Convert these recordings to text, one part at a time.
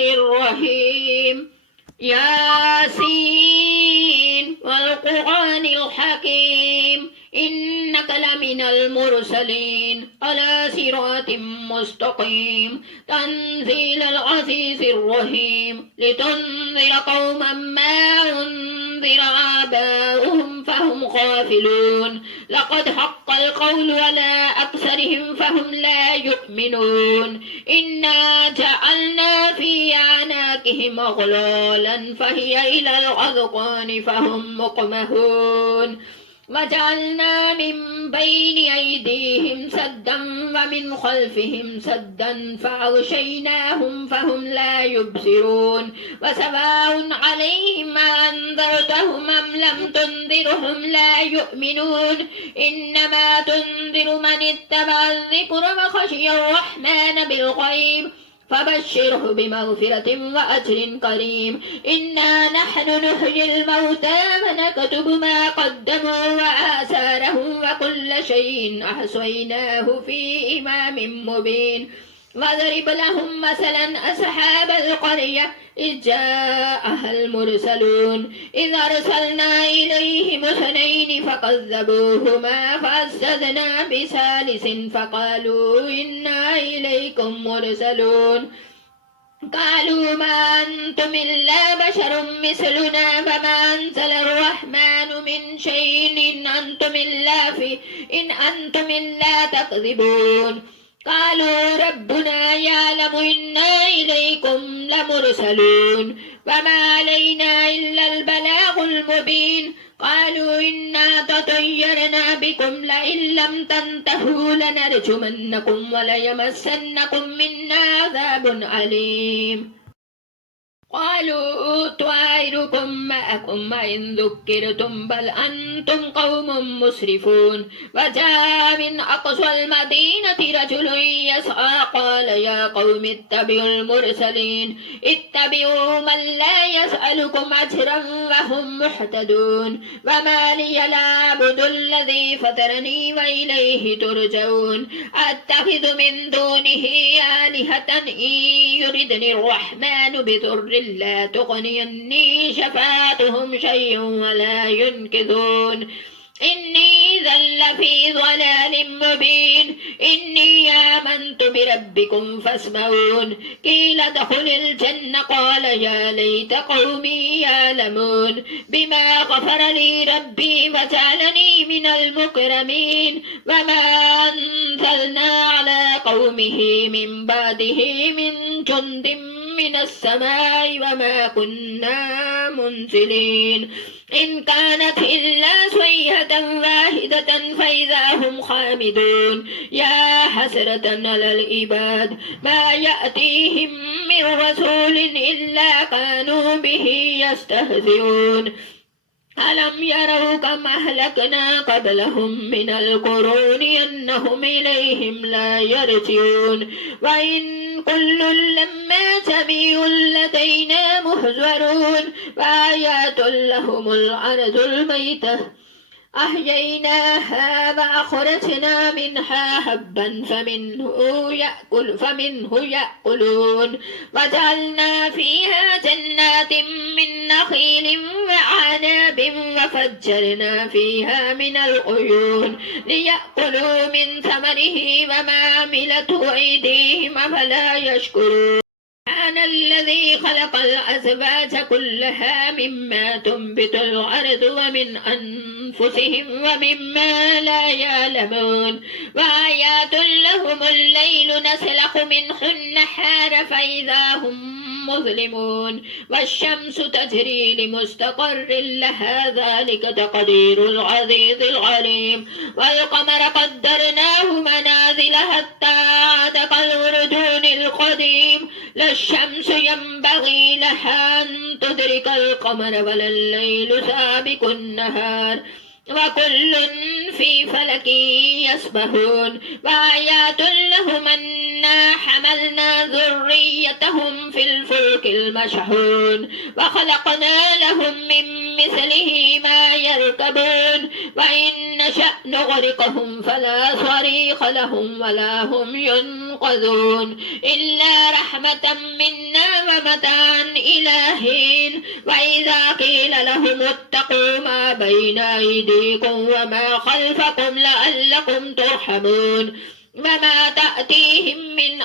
الرحمن الرحيم ياسين والقرآن الحكيم إنك لمن المرسلين على صراط مستقيم تنزيل العزيز الرحيم لتنذر قوما ما أنذر آباؤهم فهم غافلون لقد حق القول على أكثرهم فهم لا يؤمنون إنا جعلنا في أعناقهم أغلالا فهي إلى الأذقان فهم مقمحون وجعلنا من بين أيديهم سدا ومن خلفهم سدا فأغشيناهم فهم لا يبصرون وسواء عليهم أنذرتهم أم لم تنذرهم لا يؤمنون إنما تنذر من اتبع الذكر وخشي الرحمن بالغيب فبشره بمغفرة وأجر كريم إنا نحن نحيي الموتى ونكتب ما قدموا وآثارهم وكل شيء أحصيناه في إمام مبين واضرب لهم مثلا أصحاب القرية إذ جاءها المرسلون إذ أرسلنا إليهم اثنين فكذبوهما فعززنا بثالث فقالوا إنا إليكم مرسلون قالوا ما أنتم إلا بشر مثلنا وما أنزل الرحمن من شيء إن أنتم إلا تكذبون قالوا ربنا يعلم إنا إليكم لمرسلون وما علينا إلا البلاغ المبين قالوا إنا تطيرنا بكم لئن لم تنتهوا لنرجمنكم وليمسنكم منا عذاب أليم قالوا طائركم معكم وإن ذكرتم بل أنتم قوم مسرفون وجاء من أقصى المدينة رجل يسعى قال يا قوم اتبعوا المرسلين اتبعوا من لا يسألكم أجرا وهم محتدون وما لي لا أعبد الذي فطرني وإليه ترجعون أتخذ من دونه آلهة إن يردني الرحمن بضر لا تغني عني شفاعتهم شيئا ولا ينقذون إني إذا لفي ضلال مبين إني آمنت بربكم فاسمعون قيل ادخل الجنة قال يا ليت قومي يعلمون بما غفر لي ربي وجعلني من المكرمين وما أنزلنا على قومه من بعده من جند من السماء وما كنا منزلين إن كانت إلا صيحة واحدة فإذا هم خامدون يا حسرة على العباد ما يأتيهم من رسول إلا كانوا به يستهزئون ألم يروا كم أهلكنا قبلهم من القرون أنهم إليهم لا يرجعون وإن كل لما جميع لدينا محضرون وآيات لهم الأرض الميتة أحييناها وأخرجنا منها حبا فمنه يأكلون وجعلنا فيها جنات من نخيل وعناب وفجرنا فيها من العيون ليأكلوا من ثمره وما عملته أيديهم أفلا يشكرون سبحان الذي خلق الأزواج كلها مما تنبت الأرض ومن أنفسهم ومما لا يعلمون وآيات لهم الليل نسلخ منه النهار فإذا هم مظلمون والشمس تجري لمستقر لها ذلك تقدير العزيز العليم والقمر قدرناه منازل حتى عاد كالعرجون القديم لا الشمس ينبغي لها أن تدرك القمر ولا الليل سابق النهار وكل في فلك يسبحون وآيات لهم أنا حملنا ذريتهم في الفلك المشحون وخلقنا لهم من مثله ما يركبون وإن نشأ نغرقهم فلا صريخ لهم ولا هم ينقذون إلا رحمة منا ومتاعا إلى حين وإذا قيل لهم اتقوا ما بين أيديكم وما خلفكم لعلكم ترحمون وما تأتيهم من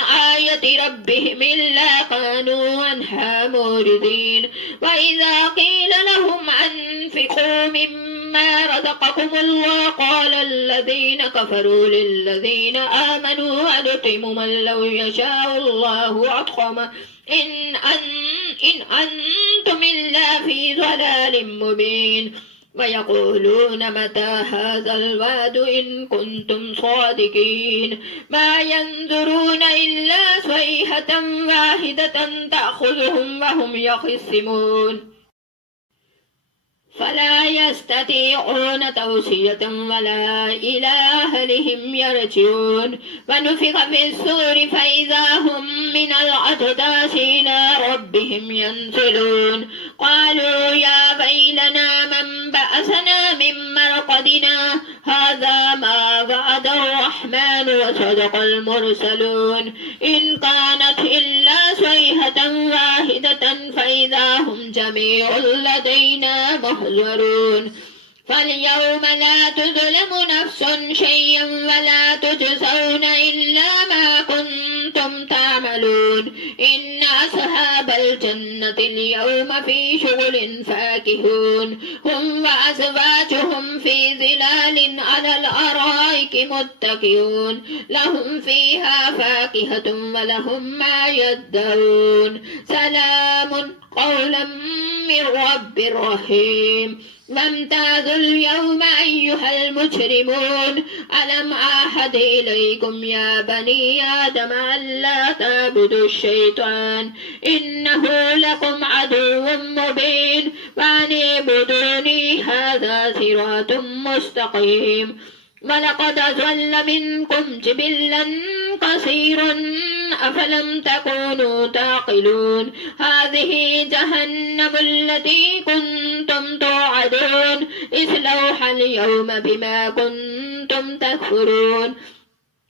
آية ربهم إلا كانوا عنها معرضين وإذا قيل لهم أنفقوا مما رزقكم الله قال الذين كفروا للذين آمنوا أنطعم من لو يشاء الله أطعمه إن أنتم إلا في ضلال مبين ويقولون متى هذا الوعد إن كنتم صادقين ما ينظرون إلا صيحة واحدة تأخذهم وهم يخصمون فلا يستطيعون توصية ولا إلى أهلهم يرجعون ونفخ في الصور فإذا هم من الأجداث إلى ربهم ينسلون قالوا يا ويلنا من بعثنا من مرقدنا هذا ما وعد الرحمن وصدق المرسلون إن كانت إلا صيحة واحدة فإذا هم جميع لدينا محضرون فاليوم لا تظلم نفس شيئا ولا تجزون إلا ما كنتم تعملون إن أصحاب الجنة اليوم في شغل فاكهون هم وأزواجهم في ظلال على الأرائك متكئون لهم فيها فاكهة ولهم ما يدعون سلام قولا من رب رحيم وامتازوا اليوم أيها المجرمون ألم أعهد إليكم يا بني آدم ألا تعبدوا الشيطان إنه لكم عدو مبين وأن اعبدوني هذا صراط مستقيم ولقد أضل منكم جبلا كثيرا أفلم تكونوا تعقلون هذه جهنم التي كنتم توعدون اصلوها اليوم بما كنتم تكفرون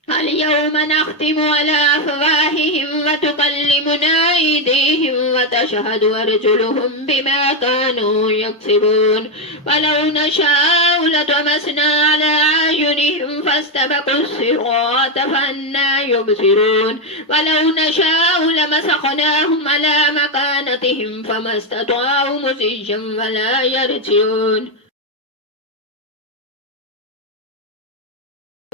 اليوم نختم على أفواههم وتكلمنا أيديهم وتشهد أرجلهم بما كانوا يكسبون ولو نشاء لطمسنا على أعينهم فاستبقوا الصراط فأنى يبصرون ولو نشاء لمسخناهم على مكانتهم فما استطاعوا مزيا ولا يرجعون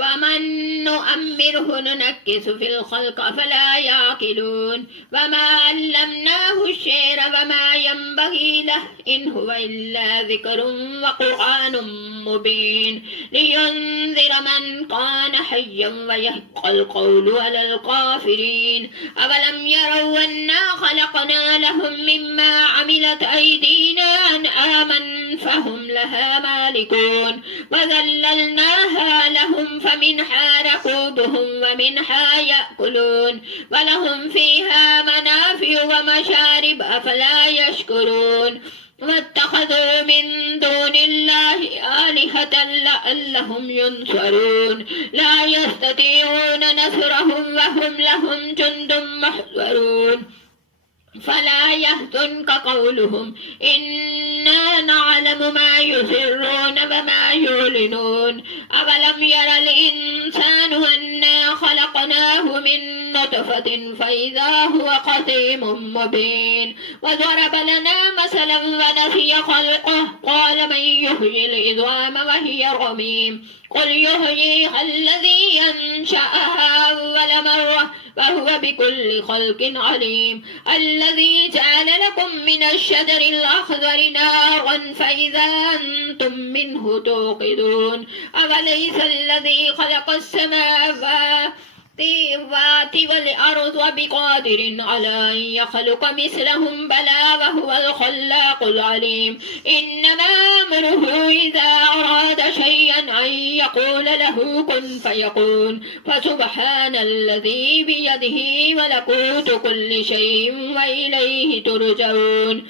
ومن نؤمره ننكس في الخلق فلا يعقلون وما علمناه الشعر وما ينبغي له إن هو إلا ذكر وقرآن مبين لينذر من كان حيا ويحق القول على الكافرين أولم يروا أنا خلقنا لهم مما عملت أيدينا أنعاما فهم لها مالكون وذللناها لهم فمنها ركوبهم ومنها يأكلون ولهم فيها منافع ومشارب أفلا يشكرون واتخذوا من دون الله آلهة لعلهم ينصرون لا يستطيعون نصرهم وهم لهم جند محضرون فلا يحزنك قولهم إنا نعلم ما يسرون وما يعلنون أولم ير الإنسان أنا خلقناه من نطفة فإذا هو خصيم مبين وضرب لنا مثلا ونسي خلقه قال من يحيي العظام وهي رميم قل يحييها الذي أنشأها أول مرة وهو بكل خلق عليم الذي جعل لكم من الشجر الأخضر نارا فإذا أنتم منه توقدون أوليس الذي خلق السماوات والأرض بقادر على أن يخلق مثلهم بلى وهو الخلاق العليم إنما أمره إذا أراد شيئا أن يقول له كن فيكون فسبحان الذي بيده ملكوت كل شيء وإليه ترجعون